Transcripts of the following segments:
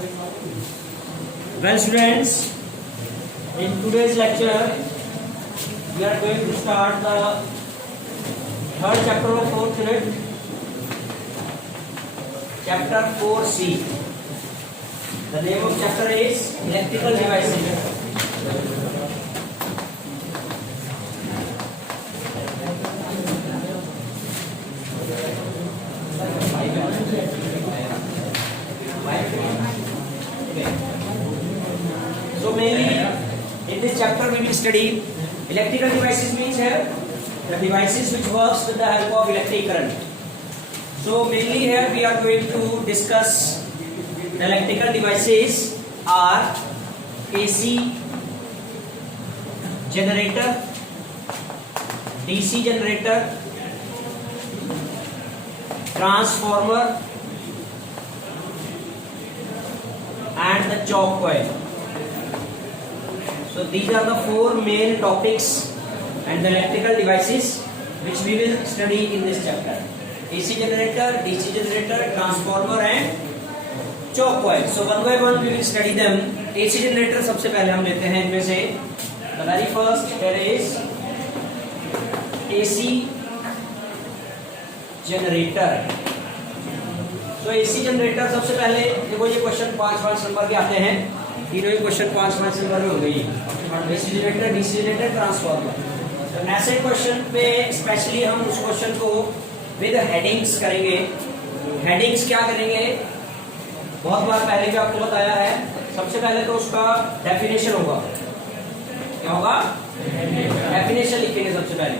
Well, students, in today's lecture, we are going to start the third chapter of fourth unit, chapter 4C. The name of chapter is electrical devices. So mainly in this chapter we will study electrical devices. Means here the devices which works with the help of electric current. So mainly here we are going to discuss the electrical devices are AC generator, DC generator, transformer and the choke coil. So these are the four main topics and the electrical devices which we will study in this chapter. AC generator, DC generator, transformer and choke coil. So one by one we will study them. AC generator सबसे पहले हम लेते हैं इनमें से. The very first there is AC generator. So AC generator सबसे पहले देखो ये क्वेश्चन 5 नंबर के आते हैं. तीनों ही क्वेश्चन 5 नंबर में होंगे. AC generator, DC generator, transformer. तो ऐसे क्वेश्चन पे स्पेशली हम उस क्वेश्चन को विद हेडिंग्स करेंगे. हेडिंग्स क्या करेंगे? बहुत बार पहले भी आपको बताया है. सबसे पहले तो उसका डेफिनेशन होगा. क्या होगा? डेफिनेशन लिखेंगे सबसे पहले.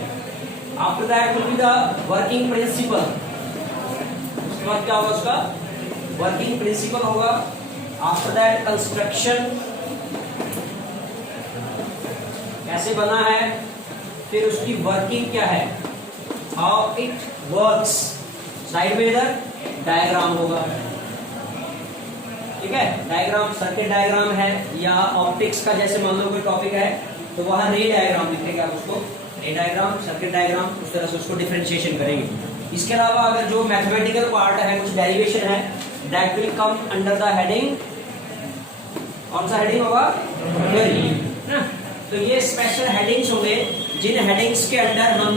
After that will be the working principle. उसके बाद क्या होगा? उसका वर्किंग प्रिंसिपल होगा. आफ्टर दैट कंस्ट्रक्शन, कैसे बना है, फिर उसकी वर्किंग क्या है, हाउ इट वर्क्स. साइड में इधर डायग्राम होगा. ठीक है, डायग्राम सर्किट डायग्राम है या ऑप्टिक्स का जैसे मान लो कोई टॉपिक है तो वहां रे डायग्राम लिखेंगे आप उसको. रे डायग्राम, सर्किट डायग्राम, उस तरह से उसको डिफरेंशिएशन करेंगे. इसके अलावा अगर जो मैथमेटिकल पार्ट है, कुछ डेरिवेशन है, that will come under the heading. कौन सा हेडिंग होगा? ना. तो ये स्पेशल हेडिंग्स होंगे जिन हेडिंग्स के अंडर हम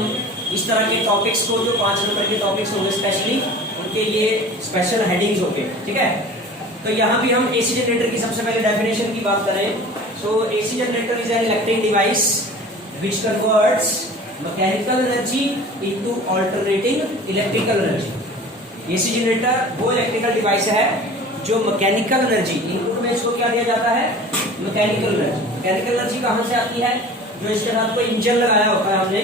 इस तरह के टॉपिक्स को, जो 5 नंबर के टॉपिक्स होंगे स्पेशली, उनके ये स्पेशल हेडिंग्स होंगे. ठीक है. तो यहाँ भी हम एसी जनरेटर की सबसे पहले डेफिनेशन की बात करें. So AC generator is an electric device which converts mechanical energy into alternating electrical energy. AC generator वो इलेक्ट्रिकल डिवाइस है जो मैकेनिकल एनर्जी, इनपुट में इसको क्या दिया जाता है? Mechanical energy. मैकेनिकल एनर्जी कहाँ से आती है? जो इसके साथ कोई इंजन लगाया होता है हमने,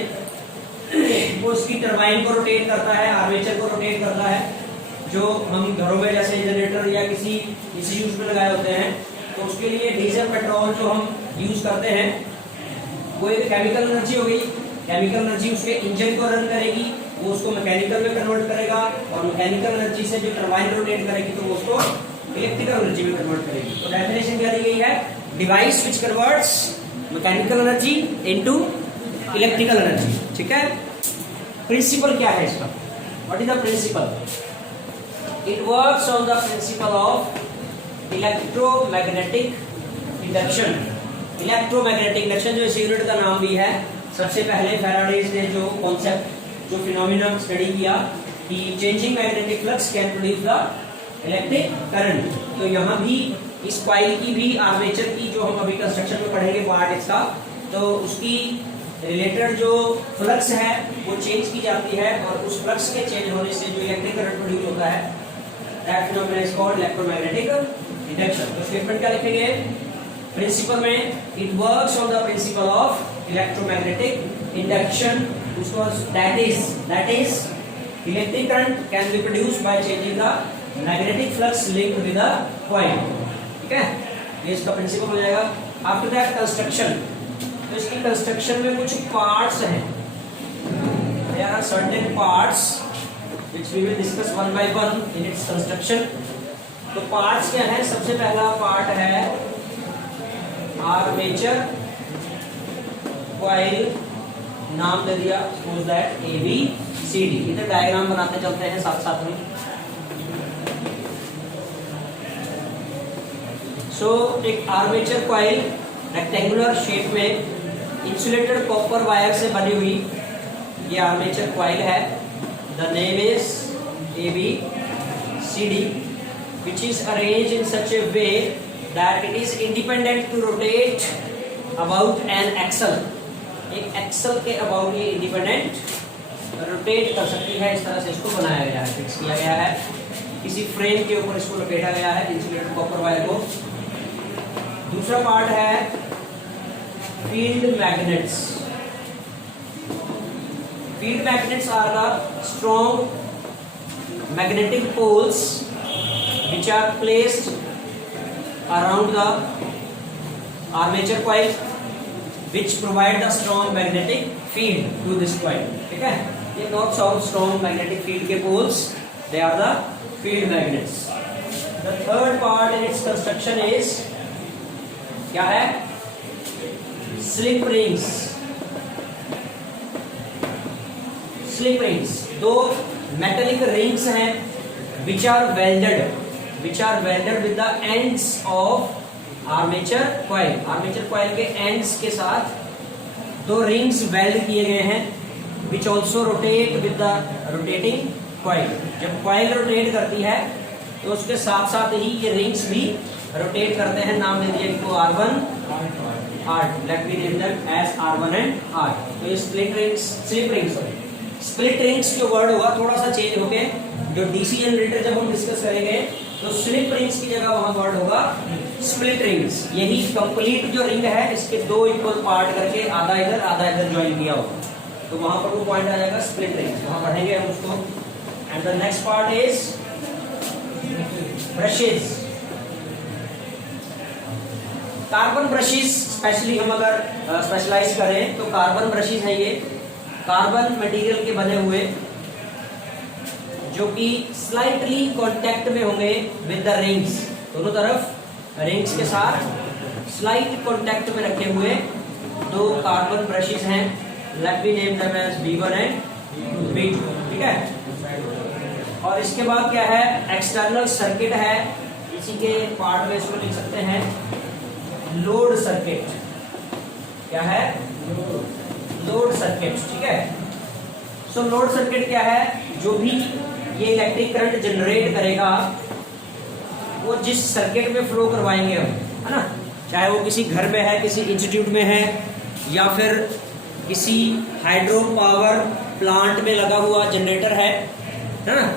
वो इसकी टरबाइन को रोटेट करता है, आर्मेचर को रोटेट करता है. जो हम घरों में जैसे जनरेटर या किसी इंस्टीट्यूट में लगाए होते हैं, तो उसके लिए डीजल पेट्रोल जो हम यूज करते हैं वो एक केमिकल एनर्जी हो गई. केमिकल एनर्जी उसके इंजन को रन करेगी, वो उसको मैकेनिकल में कन्वर्ट करेगा, और मैकेनिकल एनर्जी से जो टरबाइन रोटेट करेगी तो वो उसको इलेक्ट्रिकल एनर्जी में कन्वर्ट करेगी. तो डेफिनेशन क्या दी गई है? Device which converts mechanical energy into electrical energy. ठीक है. प्रिंसिपल क्या है इसका? What is the principle? It works on the principle of electromagnetic induction. Electromagnetic induction जो इस यूनिट का नाम भी है. सबसे पहले फैराडेज ने जो कॉन्सेप्ट, जो फिनोमिना स्टडी किया कि changing magnetic flux can produce the electric current. तो यहाँ भी इस कॉइल की भी, आर्मेचर की, जो हम अभी कंस्ट्रक्शन में पढ़ेंगे पार्ट इसका, तो उसकी रिलेटेड जो फ्लक्स है वो चेंज की जाती है, और उस फ्लक्स के चेंज होने से जो इलेक्ट्रिक करंट प्रोड्यूस होता है, that phenomenon is called electromagnetic induction. तो स्टेटमेंट क्या लिखेंगे? प्रिंसिपल में it works on the principle of electromagnetic induction. उसको that is electric current can be produced by changing the magnetic flux linked with the coil. ठीक है, ये इसका principal हो जाएगा. After that construction. तो इसकी कंस्ट्रक्शन में कुछ पार्ट्स हैं. there are certain parts which we will discuss one by one in its construction. तो पार्ट्स क्या है? सबसे पहला पार्ट है आर्मेचर कॉइल. नाम दे दिया, सपोज दैट ABCD. इधर डायग्राम बनाते चलते हैं साथ साथ में. सो एक आर्मेचर कॉइल रेक्टेंगुलर शेप में इंसुलेटेड कॉपर वायर से बनी हुई ये आर्मेचर कॉइल है। The name is ABCD, which is arranged in such a way that it is independent to rotate about an axle। एक एक्सल के अबाउट ये independent rotate कर सकती है। इस तरह से इसको बनाया गया है, फिक्स किया गया है, किसी फ्रेम के ऊपर इसको लपेटा गया है इंसुलेटेड कॉपर वायर को। दूसरा पार्ट है field magnets. Field magnets are the strong magnetic poles which are placed around the armature coil which provide the strong magnetic field to this coil। ठीक है, ये north south strong magnetic field के poles, they are the field magnets। The third part in its construction is क्या है? slip rings। slip rings दो metallic rings हैं which are welded with the ends of armature coil। armature coil के ends के साथ दो rings weld किए गए हैं which also rotate with the rotating coil। जब coil रोटेट करती है तो उसके साथ साथ ही ये रिंग्स भी रोटेट करते हैं। नाम दे दिया इनको R1 R2, let me name them as R1 and R2। तो ये स्प्लिट रिंग्स जो वर्ड होगा थोड़ा सा चेंज होके, जो डीसी जनरेटर जब हम डिस्कस करेंगे तो स्लिप रिंग्स की जगह वहां वर्ड होगा स्प्लिट रिंग्स। यही कंप्लीट जो रिंग है इसके दो इक्वल पार्ट करके आधा इधर ज्वाइन किया होगा, तो वहां पर वो पॉइंट आ जाएगा स्प्लिट रिंग्स, वहां पढ़ेंगे हम उसको। And the next part is brushes. Carbon brushes specially हम अगर स्पेशलाइज करें तो कार्बन ब्रशेस है ये कार्बन मटेरियल के बने हुए जो कि स्लाइटली कांटेक्ट में होंगे विद द रिंग्स। दोनों तरफ रिंग्स के साथ स्लाइट कांटेक्ट में रखे हुए दो कार्बन ब्रशेस हैं। Let me name them as B1 and B2। ठीक है, और इसके बाद क्या है? एक्सटर्नल सर्किट है, इसी के पार्ट में इसको लिख सकते हैं लोड सर्किट। क्या है? Load circuit. ठीक है, सो लोड सर्किट क्या है? जो भी ये इलेक्ट्रिक करंट जनरेट करेगा वो जिस सर्किट में फ्लो करवाएंगे हम, है ना, चाहे वो किसी घर में है, किसी इंस्टीट्यूट में है, या फिर किसी हाइड्रो पावर प्लांट में लगा हुआ जनरेटर है ना,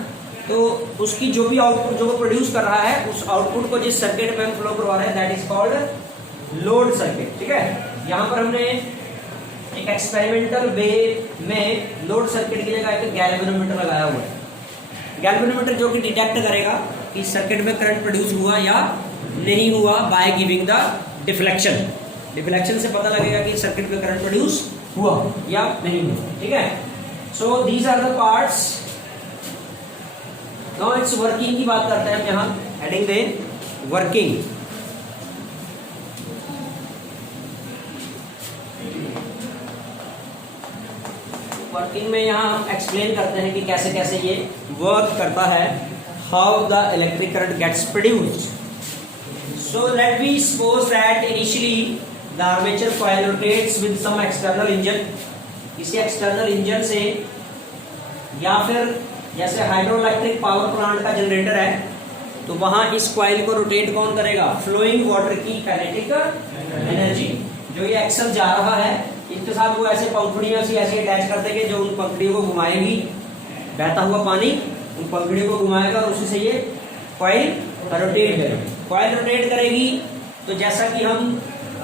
तो उसकी जो भी आउटपुट जो वो प्रोड्यूस कर रहा है उस आउटपुट को जिस सर्किट में हम फ्लो करवा रहे हैं that is called load circuit. ठीक है, यहाँ पर हमने एक एक्सपेरिमेंटल वे में लोड सर्किट की जगह एक गैल्वेनोमीटर लगाया हुआ है। गैल्वेनोमीटर जो कि डिटेक्ट करेगा कि सर्किट में करंट प्रोड्यूस हुआ या नहीं हुआ by giving the deflection. Deflection से पता लगेगा कि सर्किट में करंट प्रोड्यूस हुआ या नहीं हुआ। ठीक है, so these are the parts. Now it's working की बात करते हैं। यहाँ हेडिंग दे वर्किंग। वर्किंग में यहाँ हम एक्सप्लेन करते हैं कि कैसे कैसे ये वर्क करता है, how the electric current gets produced. So let we suppose that initially the armature coil rotates with some external engine. किसी एक्सटर्नल इंजन से या फिर जैसे हाइड्रो इलेक्ट्रिक पावर प्लांट का जनरेटर है तो वहां इस कॉइल को रोटेट कौन करेगा? फ्लोइंग वाटर की काइनेटिक एनर्जी। जो ये एक्सल जा रहा है इसके साथ वो ऐसे पंखुड़ियां सी ऐसे अटैच कर देंगे जो उन पंखुड़ियों को घुमाएंगी। बहता हुआ पानी उन पंखुड़ियों को घुमाएगा और उसी से ये कॉइल रोटेट करेगी। कॉइल रोटेट करेगी तो जैसा कि हम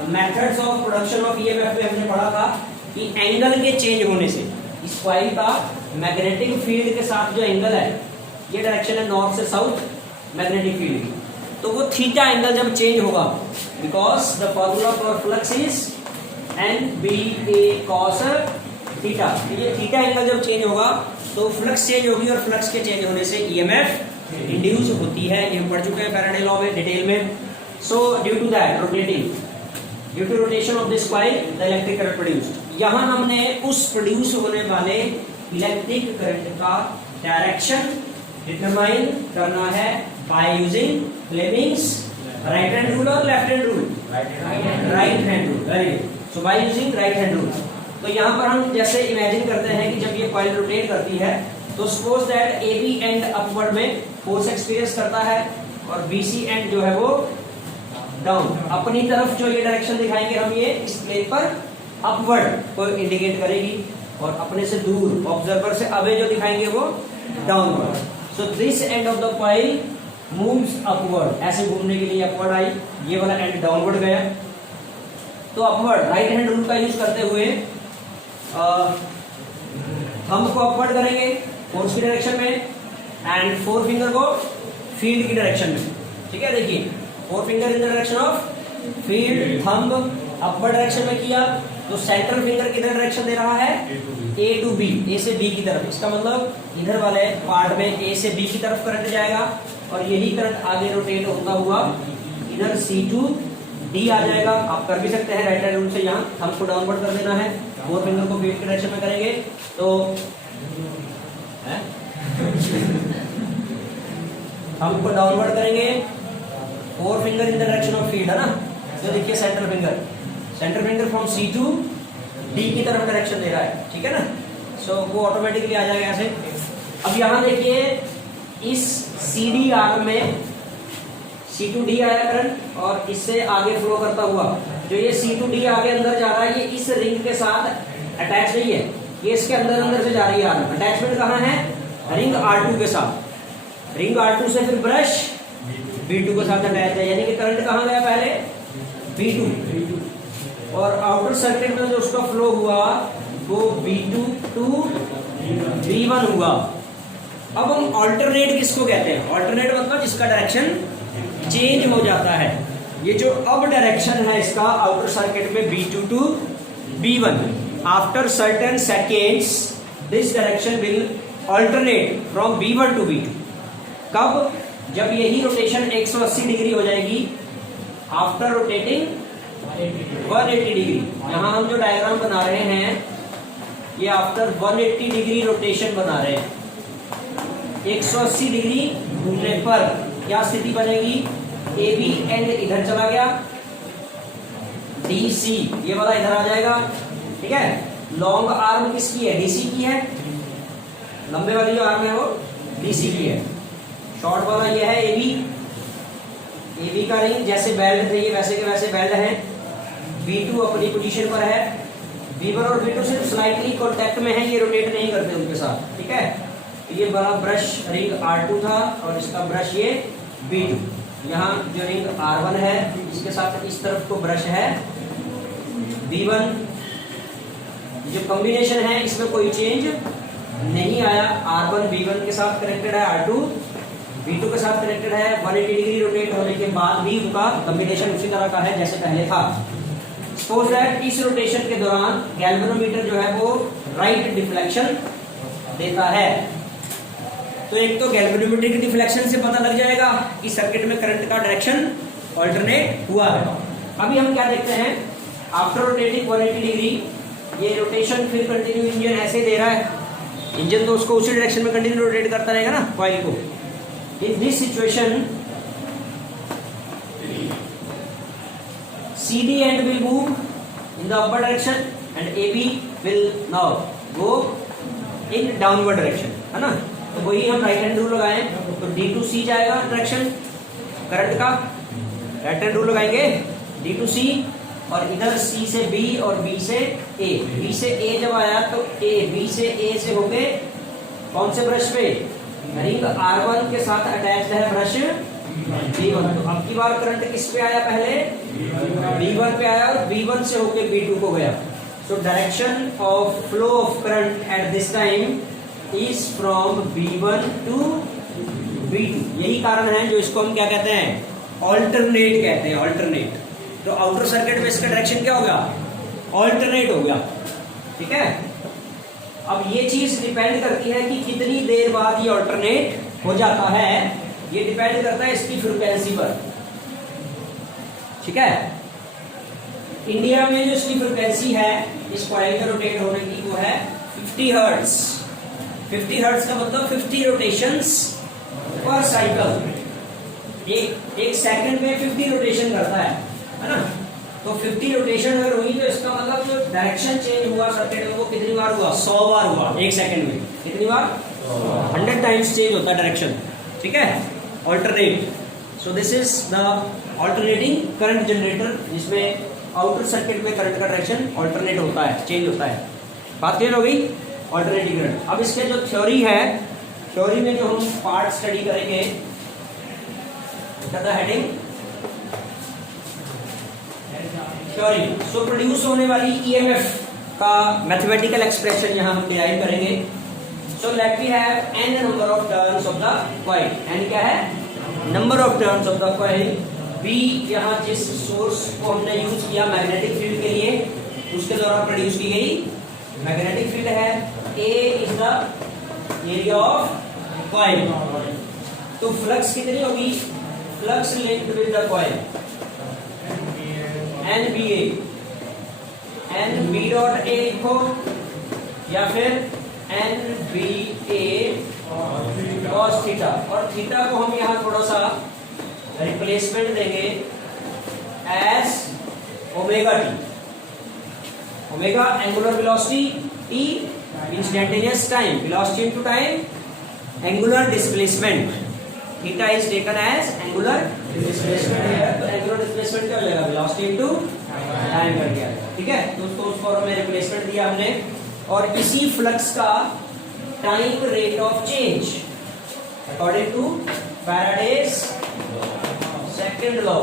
methods of production of EMF में हमने पढ़ा था कि एंगल के चेंज होने से इस कॉइल का मैग्नेटिक फील्ड के साथ जो एंगल है, ये डायरेक्शन है नॉर्थ से साउथ मैग्नेटिक फील्ड की, तो वो थीटा एंगल जब चेंज होगा, because the formula for flux is NBA cos theta. ये थीटा एंगल जब चेंज होगा तो फ्लक्स चेंज होगी और फ्लक्स के चेंज होने से ईएमएफ इंड्यूस होती है। ये हम पढ़ चुके हैं फैराडे लॉ में डिटेल में। So due to that due to rotation of this coil the electric current produced. यहाँ हमने उस प्रोड्यूस होने वाले इलेक्ट्रिक करंट का डायरेक्शन डिटरमाइन करना है by using Fleming's right hand rule और left hand rule? Right hand rule, very good. So by using right hand rule, तो यहाँ पर हम जैसे इमेजिन करते हैं कि जब ये कॉइल रोटेट करती है तो suppose that A B and upward में फोर्स एक्सपीरियंस करता है और बी सी एंड जो है वो डाउन। अपनी तरफ जो ये डायरेक्शन दिखाएंगे हम ये इस प्लेन पर अपवर्ड को इंडिकेट करेगी, और अपने से दूर ऑब्जर्वर से अवे जो दिखाएंगे वो downward. So this end of the coil moves upward, ऐसे घूमने के लिए अपवर्ड आई, ये वाला एंड डाउनवर्ड गया। तो अपवर्ड राइट हैंड रूल का यूज करते हुए थंब को अपवर्ड करेंगे फोर्स की डायरेक्शन में एंड फोर फिंगर को फील्ड की डायरेक्शन में। ठीक है, देखिए four finger in the direction of field, thumb upward direction में किया तो सेंट्रल फिंगर किधर डायरेक्शन दे रहा है? ए टू बी, ए से बी की तरफ। इसका मतलब इधर वाले पार्ट में ए से बी की तरफ करंट जाएगा और यही करंट आगे रोटेट होता हुआ इधर सी टू डी आ जाएगा। आप कर भी सकते हैं राइट हैंड रूल से, यहाँ थंब को डाउनवर्ड कर देना है, फोर फिंगर को फील्ड की डायरेक्शन में करेंगे तो थंब को डाउनवर्ड करेंगे, four finger in the direction of field, है ना। तो देखिए centre finger from C to D की तरफ डायरेक्शन दे रहा है, ठीक है ना। सो वो ऑटोमेटिकली आ जाएगा ऐसे। अब यहाँ देखिए इस सी डी आर्म में सी टू डी आया करंट और इससे आगे फ्लो करता हुआ जो ये सी टू डी आगे अंदर जा रहा है, ये इस रिंग के साथ अटैच नहीं है, ये इसके अंदर से जा रही है आर्म। अटैचमेंट कहाँ है? रिंग R2 के साथ। रिंग R2 से फिर ब्रश B2 के साथ अटैच है, यानी कि करंट कहाँ गया? पहले B2 और आउटर सर्किट में जो उसका फ्लो हुआ वो B2 टू B1 हुआ। अब हम ऑल्टरनेट किसको कहते हैं? ऑल्टरनेट मतलब जिसका डायरेक्शन चेंज हो जाता है। ये जो अब डायरेक्शन है इसका आउटर सर्किट में B2 to B1, after certain seconds this direction will alternate from B1 to B2। कब? जब यही रोटेशन 180 डिग्री हो जाएगी आफ्टर रोटेटिंग 180 डिग्री। यहाँ हम जो डायग्राम बना रहे हैं ये आफ्टर 180 डिग्री रोटेशन बना रहे हैं। 180 डिग्री घूमने पर क्या स्थिति बनेगी? ए बी एंड इधर चला गया, डी सी ये वाला इधर आ जाएगा, ठीक है। लॉन्ग आर्म किसकी है? डीसी की है। लंबे वाली जो आर्म है वो डीसी की है। शॉर्ट वाला ये है एबी, एबी का रिंग जैसे बेल्ट थे ये वैसे के वैसे बेल्ट है। B2 अपनी पोजीशन पर है, B1 और B2 सिर्फ स्लाइटली कांटेक्ट में है, ये रोटेट नहीं करते उनके साथ, ठीक है। ये बड़ा ब्रश रिंग R2 था और इसका ब्रश ये B2। यहाँ जो रिंग R1 है इसके साथ इस तरफ को ब्रश है B1। जो कॉम्बिनेशन है इसमें कोई चेंज नहीं आया। R1 B1 के साथ कनेक्टेड है, R2 B2 के साथ कनेक्टेड है। 180 डिग्री रोटेट होने के बाद भी उनका कॉम्बिनेशन उसी तरह का है जैसे पहले था। सपोज दैट इस रोटेशन के दौरान गैल्वेनोमीटर जो है वो राइट डिफ्लेक्शन देता है। तो एक तो गैल्वेनोमीटर की डिफ्लेक्शन से पता लग जाएगा कि सर्किट में करंट का डायरेक्शन ऑल्टरनेट हुआ है। अभी हम क्या देखते हैं, आफ्टर रोटेटिंग 180 डिग्री ये रोटेशन फिर कंटिन्यू इंजन ऐसे दे रहा है। इंजन तो उसको उसी डायरेक्शन में कंटिन्यू रोटेट करता रहेगा ना कॉइल को। In this situation, CD end will move in the upward direction and AB will now go in downward direction, है ना। तो वही हम राइट हैंड रूल लगाएं तो D to C जाएगा डायरेक्शन करंट का। राइट हैंड रूल लगाएंगे D to C और इधर C से B और B से A। B से A जब आया तो A B से A से होके कौन से ब्रश पे? रिंग R1 के साथ अटैच्ड है ब्रश B1। तो अब की बार करंट किस पे आया? पहले B1 पे आया और B1 से होके B2 को गया। So direction of flow of current at this time is from B1 to B2। यही कारण है जो इसको हम क्या कहते हैं? ऑल्टरनेट कहते हैं, ऑल्टरनेट। तो आउटर सर्किट में इसका डायरेक्शन क्या हो गया? ऑल्टरनेट हो गया, ठीक है। अब ये चीज डिपेंड करती है कि कितनी देर बाद ये ऑल्टरनेट हो जाता है। ये डिपेंड करता है इसकी फ्रीक्वेंसी पर, ठीक है। इंडिया में जो इसकी फ्रीक्वेंसी है इस कॉइल के रोटेट होने की वो है 50 हर्ट्ज। 50 हर्ट्ज का मतलब 50 रोटेशंस पर साइकिल। एक सेकंड में 50 रोटेशन करता है ना। तो 50 रोटेशन अगर हुई तो इसका मतलब जो डायरेक्शन चेंज हुआ सर्किट में वो कितनी बार हुआ? 100 बार हुआ एक सेकंड में। कितनी बार? 100 टाइम्स चेंज होता है डायरेक्शन, ठीक है, alternate. So this is the alternating current generator, जिसमें आउटर सर्किट में करंट का डायरेक्शन ऑल्टरनेट होता है, चेंज होता है। बात क्लियर हो गई? Alternating current. अब इसके जो थ्योरी है, थ्योरी में जो हम पार्ट स्टडी करेंगे, हेडिंग थ्योरी। सो प्रोड्यूस होने वाली ईएमएफ का मैथमेटिकल एक्सप्रेशन यहां हम डिराइव करेंगे। So let we have n number of turns of the coil. n क्या है? Number of turns of the coil. b यहां जिस सोर्स को हमने यूज किया मैग्नेटिक फील्ड के लिए, उसके द्वारा प्रोड्यूस की गई मैग्नेटिक फील्ड है। a is the area of coil. तो फ्लक्स कितनी होगी? Flux linked with the coil NBA, NB dot A लिखो या फिर NBA cos थीटा, और थीटा को हम यहाँ थोड़ा सा रिप्लेसमेंट देंगे as omega t. Omega angular velocity, t instantaneous time, velocity into time, angular displacement. Theta is taken as angular displacement है, तो एंगुलर डिस्प्लेसमेंट क्या हो जाएगा? वेलोसिटी इनटू टाइम कर दिया, ठीक है। दोस्तों उस फॉर्म में रिप्लेसमेंट दिया हमने, और इसी फ्लक्स का time rate of change according to Faraday's second law,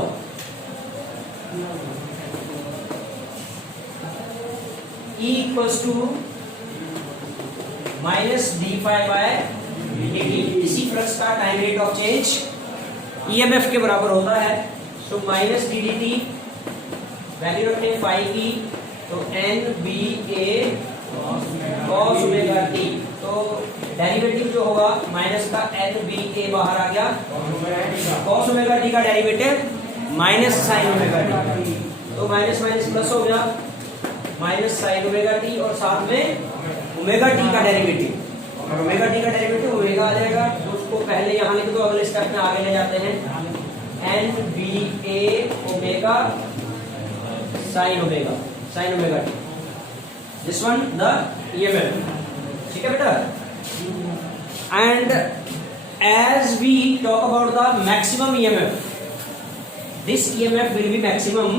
E equals to minus D phi by dt। इसी फ्लक्स का time rate of change EMF के बराबर होता है। So minus D D T, value रखते हैं फाई की, तो N B A cos omega T. तो डेरिवेटिव जो होगा माइनस का एन बी ए बाहर आ गया, कॉस ओमेगा टी का derivative minus sign omega T, तो माइनस माइनस प्लस हो गया, माइनस साइन ओमेगा टी, और साथ में ओमेगा टी का डेरिवेटिव, और ओमेगा टी का डेरिवेटिव ओमेगा आ जाएगा। तो उसको पहले यहाँ लिख दो, अगले स्टेप में आगे ले जाते हैं। N B A omega sine omega T, this one the EMF, ठीक है बेटा। And as we talk about the maximum EMF, this EMF will be maximum,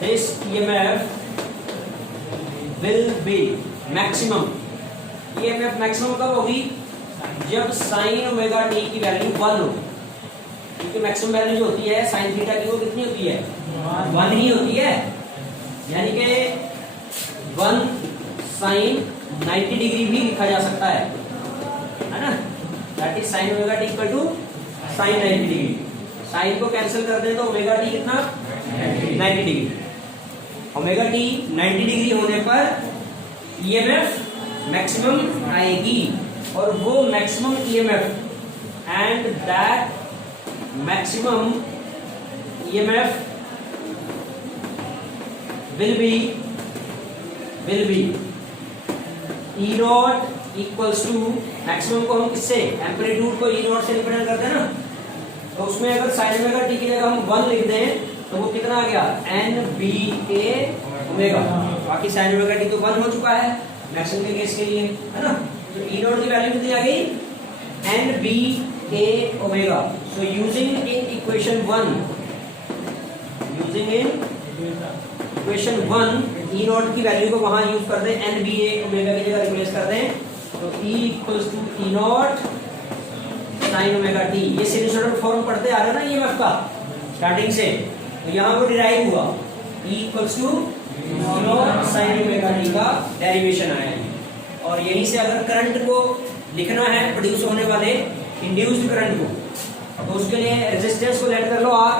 this EMF will be maximum। EMF maximum कब होगी? जब sine omega T की value 1 हो, क्योंकि maximum value जो होती है साइन थीटा की वो कितनी होती है? 1 ही होती है। यानी कि 1 साइन 90 डिग्री भी लिखा जा सकता है ना, that is sine omega T equal to sine 90 degree. Sine को कैंसिल कर दें तो ओमेगा टी कितना? 90 डिग्री। ओमेगा टी 90 डिग्री होने पर ईएमएफ मैक्सिमम आएगी, और वो maximum EMF and that maximum EMF will be E naught equals to, maximum को हम किससे, एम्पलीट्यूड को ई नॉट से रिप्रेजेंट करते हैं ना, तो उसमें अगर साइन ओमेगा टी की जगह हम 1 लिख दें तो वो कितना आ गया? N B A omega. बाकी साइन ओमेगा टी तो 1 हो चुका है मैक्सिमम के केस के लिए, है ना। तो ई नॉट की वैल्यू कितनी आ गई? N B A omega. So using in equation 1 E naught की वैल्यू को वहां यूज कर दें, एन बी ए ओमेगा की जगह रिप्लेस कर दें, तो E equals to E naught sine omega T. ये सिनुसॉइडल फॉर्म पढ़ते आ रहे ना ईएमएफ का स्टार्टिंग से, तो यहाँ वो डिराइव हुआ, E equals to sine omega T का डेरिवेशन आया है। और यहीं से अगर करंट को लिखना है, प्रोड्यूस होने वाले इंड्यूस्ड करंट को, तो उसके लिए रेजिस्टेंस को लेट कर लो R।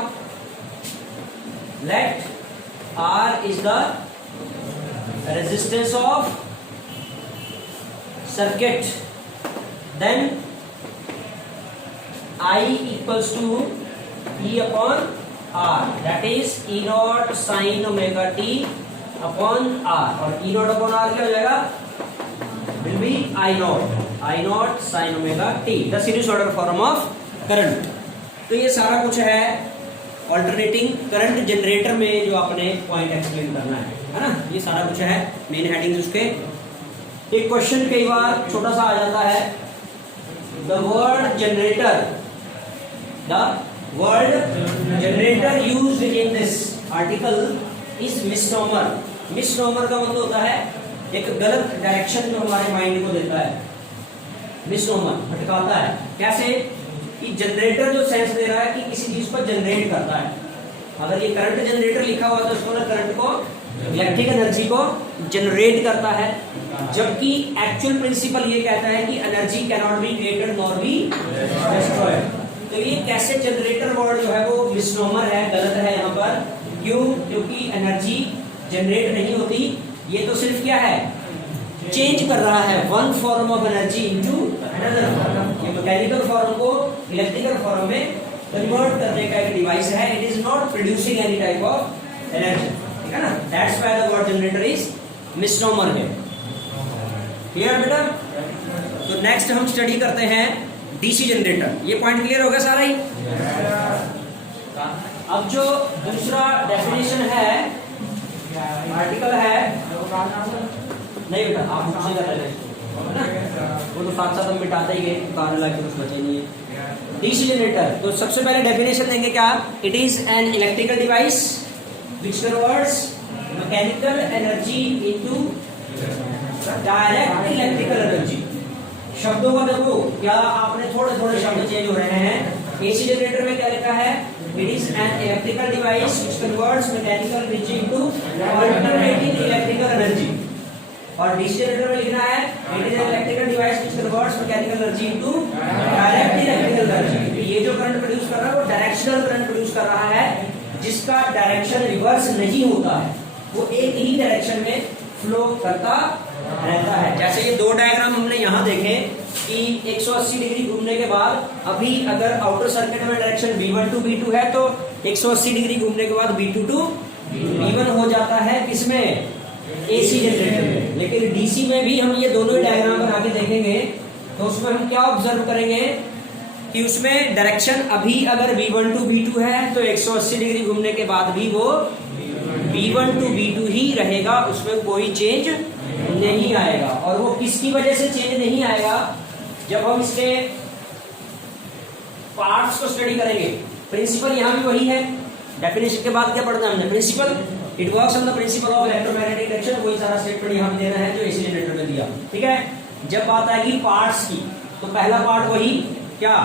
Let R is the resistance of circuit, then I equals to E upon R, that is E naught sin omega t upon R, और E naught upon R क्या हो जाएगा? will be I naught। I not sine omega T, the series order form of current. तो ये सारा कुछ है alternating current generator में जो आपने पॉइंट एक्सप्लेन करना है ना। ये सारा कुछ है मेन हेडिंग उसके। एक क्वेश्चन कई बार छोटा सा आ जाता है, the word generator, the word generator used in this article is misnomer. Misnomer का मतलब होता है एक गलत डायरेक्शन जो हमारे माइंड को देता है, मिसनोमर, भटकाता है। कैसे कि जनरेटर जो सेंस दे रहा है कि किसी चीज को जनरेट करता है। अगर ये करंट जनरेटर लिखा हुआ तो उसको करंट को, इलेक्ट्रिक एनर्जी को जनरेट करता है, जबकि एक्चुअल प्रिंसिपल ये कहता है कि energy can not be created nor be destroyed. तो ये कैसे जनरेटर वर्ड जो है वो मिसनोमर है, गलत है यहाँ पर। क्यों? क्योंकि एनर्जी जनरेट नहीं होती, ये तो सिर्फ क्या है, चेंज कर रहा है one form of energy into another form. ये मैकेनिकल फॉर्म को इलेक्ट्रिकल फॉर्म में कन्वर्ट करने का एक डिवाइस है। It is not producing any type of energy, ठीक है ना। That's why the word generator is misnomer है। क्लियर बेटा? तो नेक्स्ट हम स्टडी करते हैं डीसी जनरेटर। ये पॉइंट क्लियर हो गया सारा ही? अब जो दूसरा डेफिनेशन है, आर्टिकल है, नहीं बेटा आप मुझसे कर रहे हैं, वो तो साथ साथ हम मिटाते ही गए, उतारने लायक कुछ बचे नहीं है। डीसी जनरेटर, तो सबसे पहले डेफिनेशन देंगे क्या? It is an electrical device which converts mechanical energy into direct electrical energy. शब्दों का देखो, क्या आपने थोड़े थोड़े शब्द चेंज हो रहे हैं। एसी जनरेटर में क्या लिखा है? It is an electrical device which converts mechanical energy into alternating electrical energy. और डीसी जनरेटर में लिखना है it is an electrical device which converts mechanical energy into direct electrical energy. ये जो करंट प्रोड्यूस कर रहा है वो डायरेक्शनल करंट प्रोड्यूस कर रहा है, जिसका डायरेक्शन रिवर्स नहीं होता है, वो एक ही डायरेक्शन में फ्लो करता रहता है। जैसे ये दो डायग्राम हमने यहाँ देखे कि 180 डिग्री घूमने के बाद अभी अगर आउटर सर्किट में डायरेक्शन V1 टू V2 है तो 180 डिग्री घूमने के बाद V2 टू V1 हो जाता है। किसमें? एसी जनरेटर में। लेकिन डीसी में भी हम ये दोनों ही डायग्राम बना के देखेंगे तो उसमें हम क्या ऑब्जर्व करेंगे कि उसमें डायरेक्शन अभी अगर V1 टू V2 है तो 180 डिग्री घूमने के बाद भी वो V1 टू V2 ही रहेगा, उसमें कोई चेंज नहीं आएगा। और वो किसकी वजह से चेंज नहीं आएगा? जब हम इसके पार्ट्स को स्टडी करेंगे। प्रिंसिपल यहाँ भी वही है। डेफिनेशन के बाद क्या पढ़ना है हमने? Principle, it works on the principle of electromagnetic induction. वही सारा स्टेटमेंट यहाँ भी देना है जो एसी जनरेटर में दिया, ठीक है। जब बात आएगी पार्ट्स की तो पहला पार्ट वही क्या?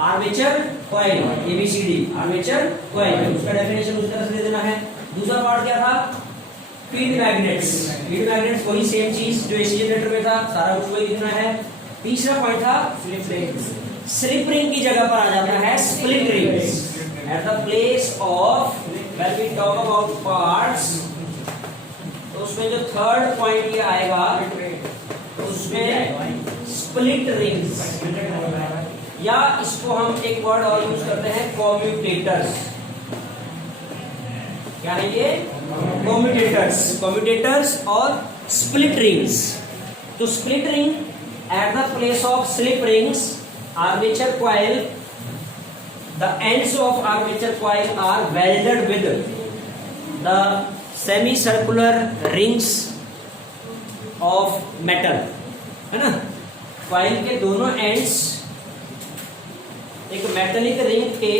Armature coil, ABCD, armature coil, उसका डेफिनेशन उस तरह से दे देना है। दूसरा पार्ट क्या था? Field magnets. फील्ड मैग्नेट्स वही सेम चीज जो एसी जनरेटर में था, सारा कुछ वही लिखना है। तीसरा पॉइंट था स्लिप रिंग्स। स्लिप रिंग की जगह पर आ जाता है split rings. At the place of when we talk about parts, तो उसमें जो थर्ड पॉइंट ये आएगा उसमें स्प्लिट रिंग्स, या इसको हम एक वर्ड और यूज करते हैं कॉम्यूटेटर्स। क्या है ये? कॉम्यूटेटर्स। कॉम्यूटेटर्स और स्प्लिट रिंग्स। तो split ring at the place of slip rings, armature coil, the ends of armature coil are welded with the semicircular rings of metal, है ना। कॉइल के दोनों एंड्स एक मेटेलिक रिंग के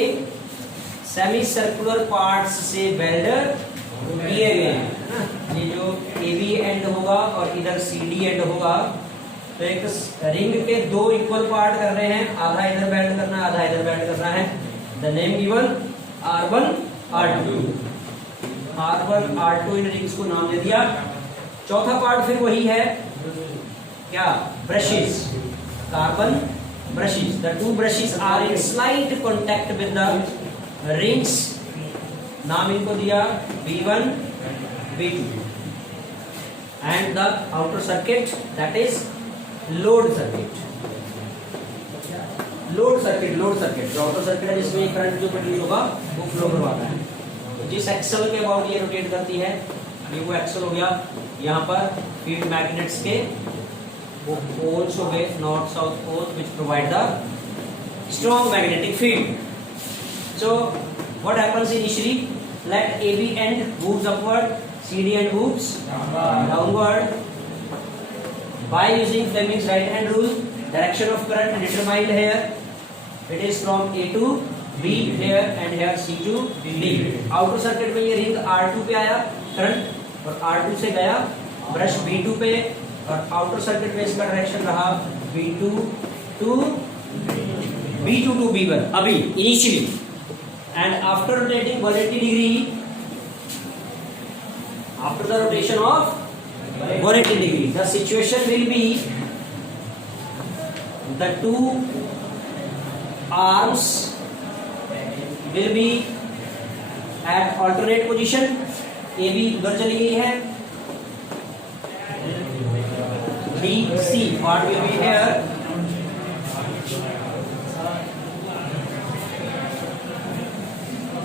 सेमी सर्कुलर पार्ट्स से weld किए गए हैं, है ना। ये जो AB एंड होगा और इधर CD एंड होगा, तो एक रिंग के दो इक्वल पार्ट कर रहे हैं, आधा इधर बेंड करना है, आधा इधर बेंड करना है। The name given R1 R2, R1 R2 in rings को नाम दे दिया। चौथा पार्ट फिर वही है क्या? Brushes, carbon brushes. The two brushes are in slight contact with the rings, नाम इनको दिया V1 V2, and the outer circuit that is load circuit. Load circuit जो आउटर सर्किट है जिसमें करंट जो प्रोड्यूस होगा वो फ्लो करवाता है। तो जिस एक्सल के अबाउट ये रोटेट करती है, ये वो एक्सल हो गया। यहाँ पर फील्ड मैग्नेट्स के वो poles हो गए north south poles which provide the strong magnetic field. So what happens initially? Let AB end moves upward, CD end moves downward. By using Fleming's right hand rule, direction of current determined here. It is from A to B here and here C to D. Outer circuit में ये ring R2 पे आया current और R2 से गया brush B2 पे और outer circuit में इसका डायरेक्शन रहा B2 to B1 अभी initially and after rotating 180 degree, after the rotation of 180 degree, the situation will be the two arms will be at alternate position. AB उधर चली गई है, BC part will be here.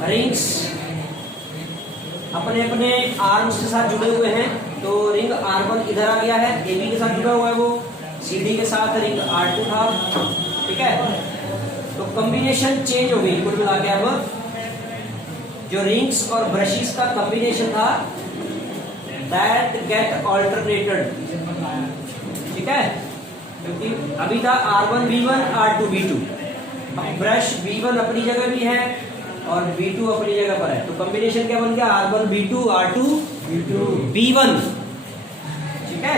Rings अपने अपने arms के साथ जुड़े हुए हैं, तो रिंग R1 इधर आ गया है, AB के साथ जुड़ा हुआ है, वो CD के साथ रिंग R2 था, ठीक है। तो कॉम्बिनेशन चेंज हो गई कुल मिला के। अब जो रिंग्स और ब्रशेस का कॉम्बिनेशन था दैट गेट ऑल्टरनेटेड, ठीक है, क्योंकि अभी था R1 B1 R2 B2, brush B1 अपनी जगह भी है और B2 अपनी जगह पर है, तो कॉम्बिनेशन क्या बन गया R1 B2 R2 B1, ठीक है।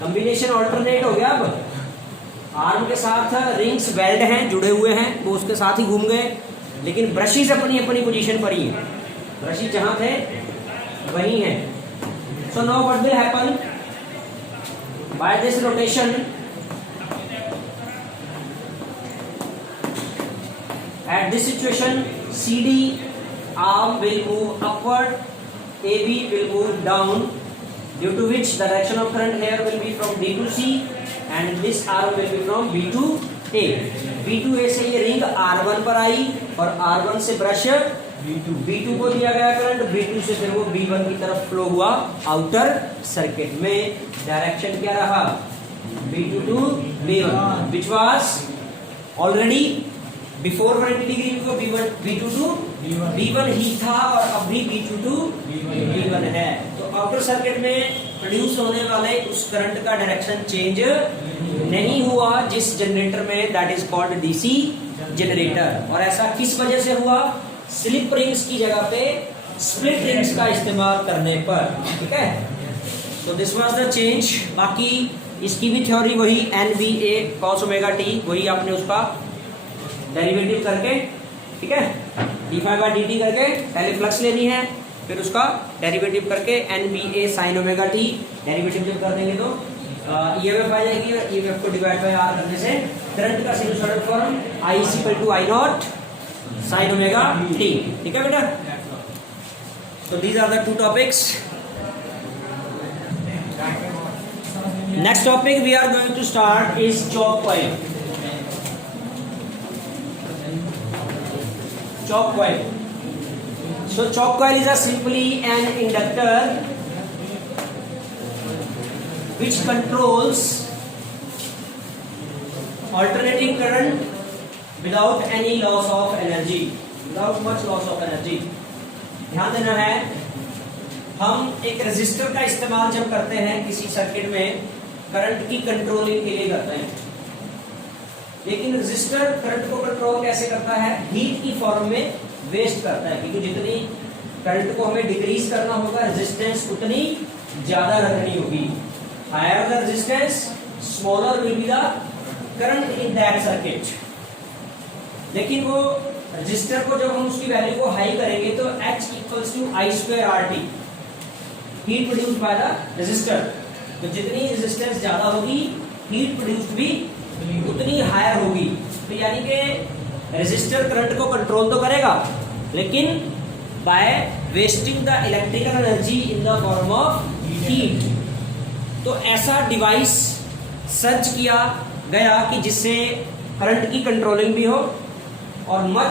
कॉम्बिनेशन ऑल्टरनेट हो गया। अब आर्म के साथ रिंग्स वेल्ड हैं, जुड़े हुए हैं, वो उसके साथ ही घूम गए, लेकिन ब्रशेस अपनी अपनी पोजीशन पर ही है, ब्रशेस जहां थे वही हैं। So now what will happen by this rotation, at this situation CD arm will move upward, AB will move down, due to which the direction of current here will be from D to C and this arm will be from B to A. B to A से ये ring R1 पर आई और R1 से brush B2 को दिया गया current, B2 से फिर वो B1 की तरफ फ्लो हुआ आउटर सर्किट में। डायरेक्शन क्या रहा B2 to B1 which was already before 180 degree को B2 to B1 ही था और अब भी B2 to B1 है। तो आउटर सर्किट में प्रोड्यूस होने वाले उस करंट का डायरेक्शन चेंज नहीं हुआ जिस जनरेटर में, that is called DC generator. और ऐसा किस वजह से हुआ? स्लिप रिंग्स की जगह पे स्प्लिट रिंग्स का इस्तेमाल करने पर, ठीक है। तो दिस वाज द चेंज। बाकी इसकी भी थ्योरी वही NBA cos ओमेगा t, वही आपने उसका डेरिवेटिव करके, ठीक है, d∅dt करके पहले फ्लक्स लेनी है, फिर उसका डेरिवेटिव करके NBA sin omega t derivative जब कर देंगे तो EMF आ जाएगी और EMF को डिवाइड बाय R करने से करंट का sinusoidal form I = I0 sin omega t, ठीक है बेटा। So these are the two topics. Next topic we are going to start is choke coil. Choke coil. So choke coil is a simply an inductor which controls alternating current without any loss of energy, without much loss of energy. ध्यान देना है, हम एक resistor का इस्तेमाल जब करते हैं किसी सर्किट में करंट की कंट्रोलिंग के लिए करते हैं, लेकिन रेजिस्टर करंट को कंट्रोल कैसे करता है? हीट की फॉर्म में वेस्ट करता है, क्योंकि जितनी करंट को हमें डिक्रीज करना होगा रेजिस्टेंस उतनी ज्यादा रखनी होगी। Higher the resistance smaller will be the current in that circuit. लेकिन वो रेजिस्टर को जब हम उसकी वैल्यू को हाई करेंगे तो H = I² RT, heat produced by the resistor. तो जितनी रेजिस्टेंस ज्यादा होगी हीट प्रोड्यूस्ड भी उतनी हायर होगी। तो यानी कि रेजिस्टर करंट को कंट्रोल तो करेगा, लेकिन by wasting the electrical energy in the form of heat. तो ऐसा डिवाइस सर्च किया गया कि जिससे करंट की कंट्रोलिंग भी हो और मच